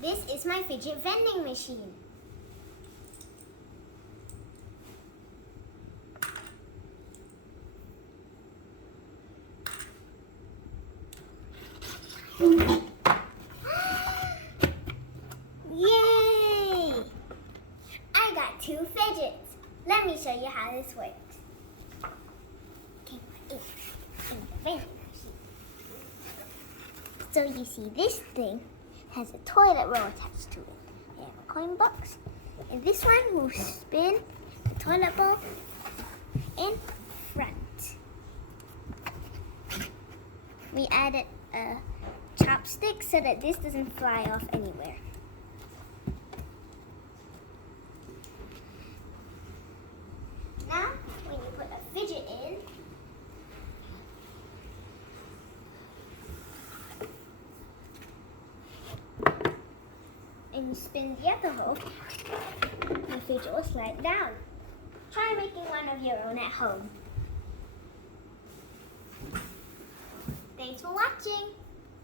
This is my fidget vending machine. Yay! I got 2 fidgets. Let me show you how this works. Okay, in the vending machine. So you see this thing has a toilet roll attached to it. I have a coin box. And this one will spin the toilet bowl in front. We added a chopstick so that this doesn't fly off anywhere. Now, when you put a fidget in, and you spin the other hole, the fidget will slide down. Try making one of your own at home. Thanks for watching.